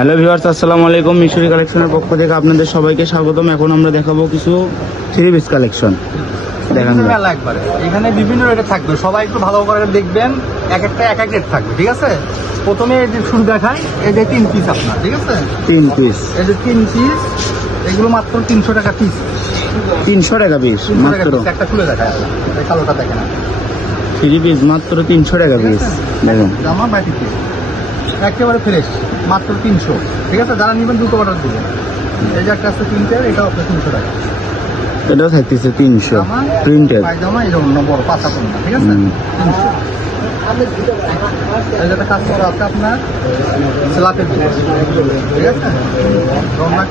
Hello viewers আসসালামু আলাইকুম। মিশরি কালেকশনের পক্ষ থেকে আপনাদের সবাইকে স্বাগতম। এখন আমরা দেখাবো কিছু থ্রি পিস কালেকশন। দেখান মেলা একবারে। এখানে বিভিন্ন রেটে থাকবে। সবাই একটু ভালো করে দেখবেন এক একটা এক এক রেট থাকবে ঠিক আছে? প্রথমে এই যে শুরু দেখায় এই যে তিন পিস আপনার ঠিক আছে? তিন পিস এই যে তিন পিস এগুলো মাত্র তিনশো টাকা পিস তিনশো টাকা পিস মাত্র। একটা খুলে দেখায় কালোটা দেখেন। থ্রি পিস মাত্র তিনশো টাকা পিস দেখুন। জামা বাটি পিস একেবারে ফ্রেশ মাত্র তিনশো। ঠিক আছে? যারা নেবেন দুটো অর্ডার দেবেন। এই যে একটা আছে তিনটের এটাও আপনার তিনশো টাকা। এটাও থাকতেছে তিনশো জামা প্রিন্টেড পায়জামা এই জন্য বড় পাঁচা না ঠিক আছে? তিনশো। একটা কাজ করা আছে আপনার স্লাপের ঠিক আছে?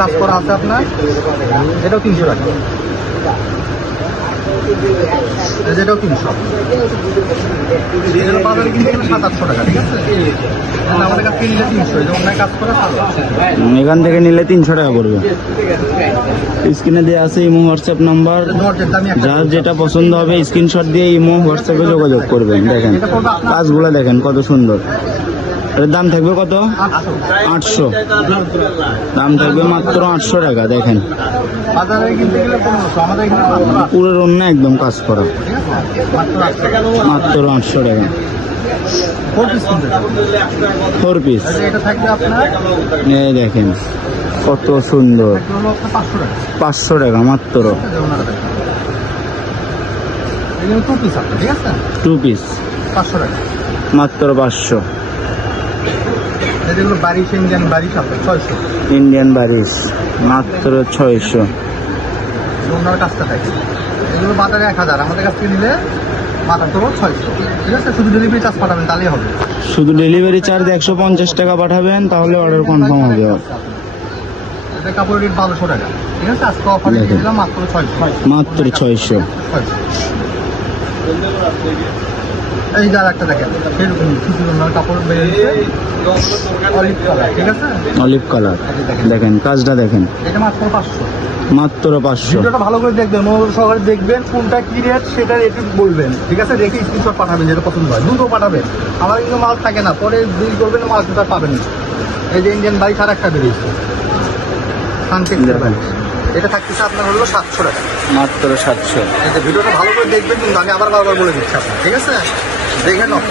কাজ করা আছে আপনার এটাও তিনশো টাকা। এই যে এটাও তিনশো বাজারে কিনতে গেলে সাত আটশো টাকা ঠিক আছে? আমাদের কাছে কিনলে তিনশো এই অন্যায় কাজ করে এখান থেকে নিলে তিনশো টাকা পড়বে। স্ক্রিনে দেওয়া আছে ইমো হোয়াটসঅ্যাপ নাম্বার। যার যেটা পছন্দ হবে স্ক্রিনশট দিয়ে ইমো হোয়াটসঅ্যাপে যোগাযোগ করবেন। দেখেন কাজগুলো দেখেন কত সুন্দর। দাম থাকবে কত? আটশো। দাম থাকবে মাত্র আটশো টাকা, দেখেন। পুরো অন্য একদম কাজ করা। মাত্র আটশো টাকা। ফোর পিস দেখেন, কত সুন্দর। পাঁচশো টাকা মাত্র। টু পিস মাত্র পাঁচশো। বারিশ ইন্ডিয়ান বারিশ আপনার ছয়শো। ইন্ডিয়ান বারিশ মাত্র ছয়শো। ওনার কাজটা থাকে এগুলো বাজারে এক হাজার। আমাদের কাছ থেকে নিলে শুধু ডেলিভারি চার্জ পাঠাবেন তাহলেই হবে। শুধু ডেলিভারি চার্জ একশো পঞ্চাশ টাকা পাঠাবেন তাহলে অর্ডার কনফার্ম হবে। এটা কাপড়ের রেট বারোশো টাকা। ঠিক আছে? আজকে অফারে দিয়ে দেখেন। দিলাম মাত্র ছয়শো। মাত্র ছয়শো। এই যার একটা দেখেন সেরকম কিছু ওনার কাপড় বেরিয়েছে অলিভ কালার ঠিক আছে? অলিভ কালার দেখেন। কাজটা দেখেন। এটা মাত্র পাঁচশো। মাত্র পাঁচশো। ভিডিওটা ভালো করে দেখবেন মনোযোগ সহকারে দেখবেন কোনটা কি রেট সেটা একটু বলবেন ঠিক আছে? দেখে স্ক্রিনশট পাঠাবেন যেটা পছন্দ হয়। দুটো পাঠাবেন। আমার কিন্তু মাল থাকে না পরে বিল করবেন মাল কিন্তু পাবেন না। এই যে ইন্ডিয়ান বাইক আর একটা বেরিয়েছে সানটেক্সের বাইক এটা থাকতেছে আপনার হলো সাতশো টাকা। মাত্র সাতশো। যে ভিডিওটা ভালো করে দেখবেন কিন্তু আমি আবার বারবার বলে দিচ্ছি আপনার ঠিক আছে? দেখে নাও।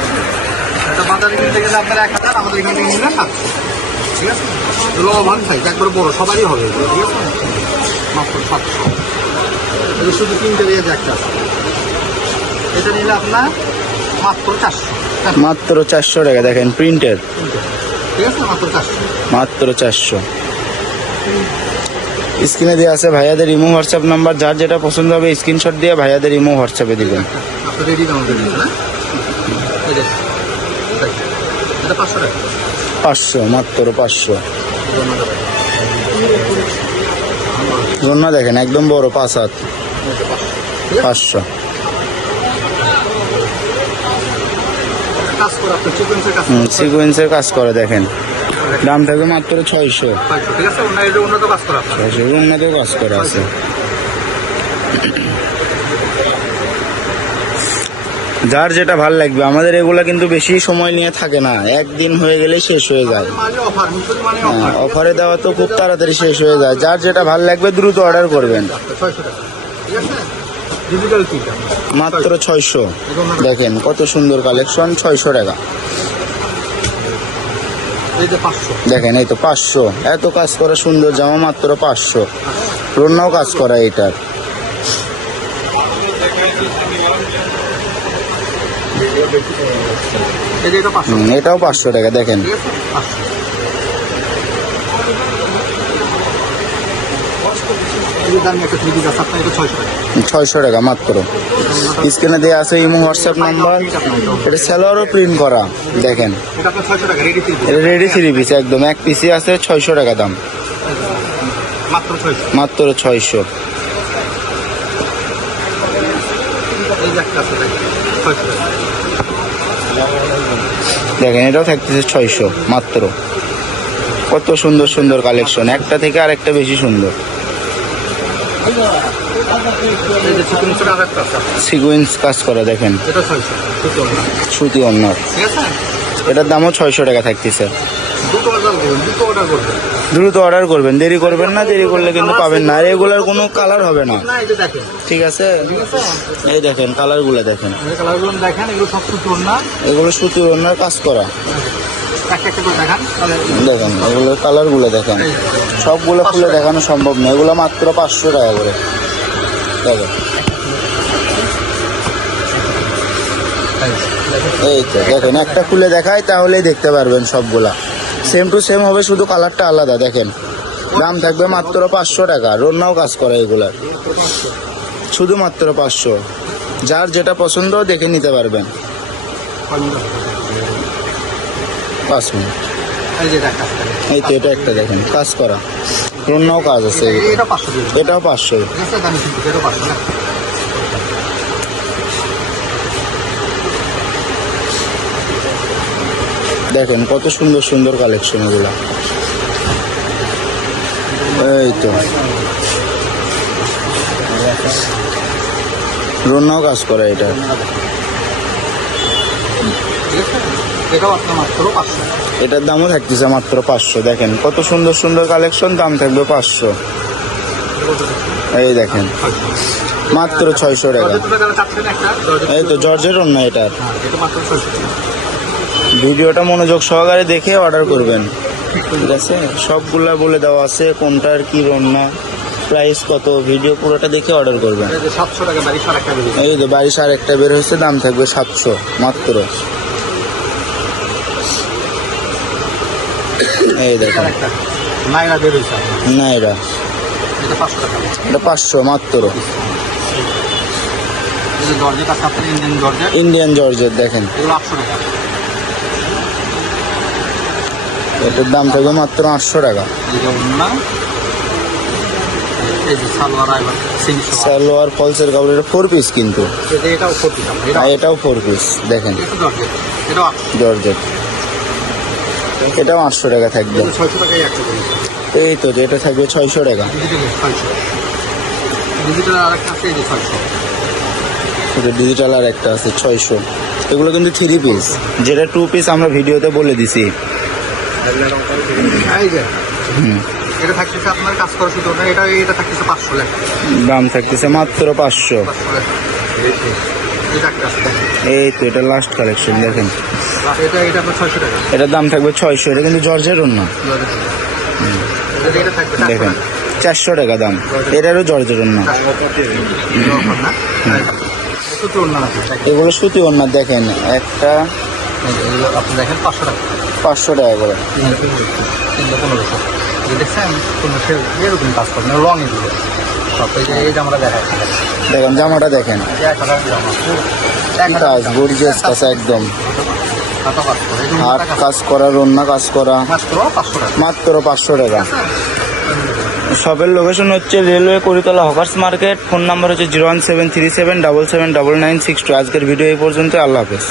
এটা বাজারে কিনতে গেলে আপনার এক হাজার আমাদের এখান নিলে সাতশো ঠিক আছে? লভান সাইজ একবার বড় সবারই হবে ঠিক আছে? মাত্র সাতশো। এটা শুধু তিনটে একটা আছে। এটা নিলে আপনার মাত্র চারশো। মাত্র চারশো টাকা দেখেন প্রিন্টের ঠিক আছে? মাত্র চারশো। মাত্র চারশো। স্ক্রিনে দেওয়া আছে ভাইয়াদের ইমো হোয়াটসঅ্যাপ নাম্বার যার যেটা পছন্দ হবে স্ক্রিনশট দিয়ে ভাইয়াদের ইমো হোয়াটসঅ্যাপে দিবেন। রেডি দাম দিয়ে দিবেন হ্যাঁ এই যে, দেখ, এটা পাঁচশো টাকা। পাঁচশো মাত্র পাঁচশো। জন্য দেখেন একদম বড় পাঁচ হাত। পাঁচশো। সিকুয়েন্সের কাজ করে। দেখেন। দাম থাকবে মাত্র ছয়শো। এটা উন্নত ছয়শো কাজ করা আছে। যার যেটা ভালো লাগবে। আমাদের এগুলা কিন্তু বেশি সময় নিয়ে থাকে না। একদিন হয়ে গেলে শেষ হয়ে যায়। অফার অফারে দেওয়া তো খুব তাড়াতাড়ি শেষ হয়ে যায়। যার যেটা ভালো লাগবে দ্রুত অর্ডার করবেন। মাত্র ছয়শো। দেখেন কত সুন্দর কালেকশন ছয়শো টাকা। দেখেন, এই তো পাঁচশো। এত কাজ করা সুন্দর জামা, মাত্র পাঁচশো। রন্নাও কাজ করা এটার এই যে এটা পাঁচশো হুম, এটাও পাঁচশো টাকা, দেখেন। ছয়শো টাকা, মাত্র। স্ক্রিনে দেওয়া আছে ইমো, হোয়াটসঅ্যাপ নাম্বার। এটা স্যালোয়ারও প্রিন্ট করা, দেখেন। এটা রেডি থ্রি পিস একদম। এক পিসি আছে ছয়শো টাকা দাম। মাত্র ছয়শো। ছয়শো দেখেন, এটাও থাকতেছে ছয়শো মাত্র। কত সুন্দর সুন্দর কালেকশন একটা থেকে আর একটা বেশি সুন্দর সিকুয়েন্স কাজ করা দেখেন। সুতো না সুতি অন্য। এটার দামও ছয়শো টাকা থাকতেছে। দ্রুত অর্ডার করবেন। দেরি করবেন না দেরি করলে কিন্তু পাবেন না। আর এগুলার কোনো কালার হবে না। ঠিক আছে? এই দেখেন কালারগুলো দেখেন। দেখেন এগুলো সুতোর অন্যার কাজ করা। দেখেন এগুলোর কালারগুলো দেখেন। সবগুলো খুলে দেখানো সম্ভব না এগুলো মাত্র পাঁচশো টাকা করে। দেখেন। এই তো দেখেন একটা খুলে দেখায় তাহলেই দেখতে পারবেন সবগুলা। সেম টু সেম হবে শুধু কালারটা আলাদা দেখেন। দাম থাকবে মাত্র পাঁচশো টাকা রন্নাও কাজ করে এগুলার শুধুমাত্র পাঁচশো। যার যেটা পছন্দ দেখে নিতে পারবেন। পাঁচ মিনিট। এই তো এটা একটা দেখেন কাজ করা। রন্নাও কাজ আছে। এটাও পাঁচশো ঠিক আছে দামি কিন্তু এটা পাঁচশো না দেখেন কত সুন্দর সুন্দর কালেকশন এগুলা। এই তো। রন্নাও কাজ করে এটা। এটার দামও থাকতেছে মাত্র পাঁচশো, দেখেন। কত সুন্দর সুন্দর কালেকশন দাম থাকবে পাঁচশো। এই দেখেন। মাত্র ছয়শো টাকা। এই তো, জর্জের অন্য এটার। ভিডিওটা মনোযোগ সহকারে দেখে অর্ডার করবেন। ঠিক আছে? সবগুলা বলে দেওয়া আছে কোনটার কি রান্না প্রাইস কত ভিডিও পুরোটা দেখে অর্ডার করবেন। এই যে বাড়ি সার একটা বের হয়েছে দাম থাকবে সাতশো মাত্র। এই দেখেন। নাইরা এটা পাঁচশো মাত্র। ইন্ডিয়ান জর্জের দেখেন। আটশো টাকা। এটার দাম থাকবে মাত্র আটশো টাকা। সালোয়ার ফলসের কাপড়, এটা ফোর পিস কিন্তু। এটাও ফোর পিস দেখেন। দরজা এটাও আটশো টাকা থাকবে। এই তো এটা থাকবে ছয়শো টাকা। ডিজিটাল আর একটা আছে ছয়শো। এগুলো কিন্তু থ্রি পিস যেটা টু পিস আমরা ভিডিওতে বলে দিছি। এই যে এটা থাকতেছে আপনার কাজ করা শুধু না এটা এটা থাকতেছে পাঁচশো লেখা দাম থাকতেছে মাত্র পাঁচশো। এই তো এটা লাস্ট কালেকশন দেখেন। এটা এটা আপনার ছয়শো টাকা। এটার দাম থাকবে ছয়শো এটা কিন্তু জর্জের চারশো দেখেন চারশো টাকা দাম। এটারও জর্জের অন্য এগুলো সুতি ওনার দেখেন। একটা এগুলো আপনি দেখেন পাঁচশো টাকা পাঁচশো টাকা করে। তিনশো পনেরোশো দেখছেন পনেরোশো এরকম কাজ করবেন রং এগুলো। সব এই জামাটা দেখা দেখেন জামাটা দেখেন। কাজ জামা। গর্জিয়াস কাজ একদম। হাত কাজ। করা। রন্না কাজ করা। মাত্র পাঁচশো টাকা। মাত্র পাঁচশো টাকা। শপের লোকেশন হচ্ছে railway Karitala hawkers market. Phone number হচ্ছে zero one seven three seven double seven double nine six two. আজকের ভিডিও এই পর্যন্ত আল্লাহ হাফেজ।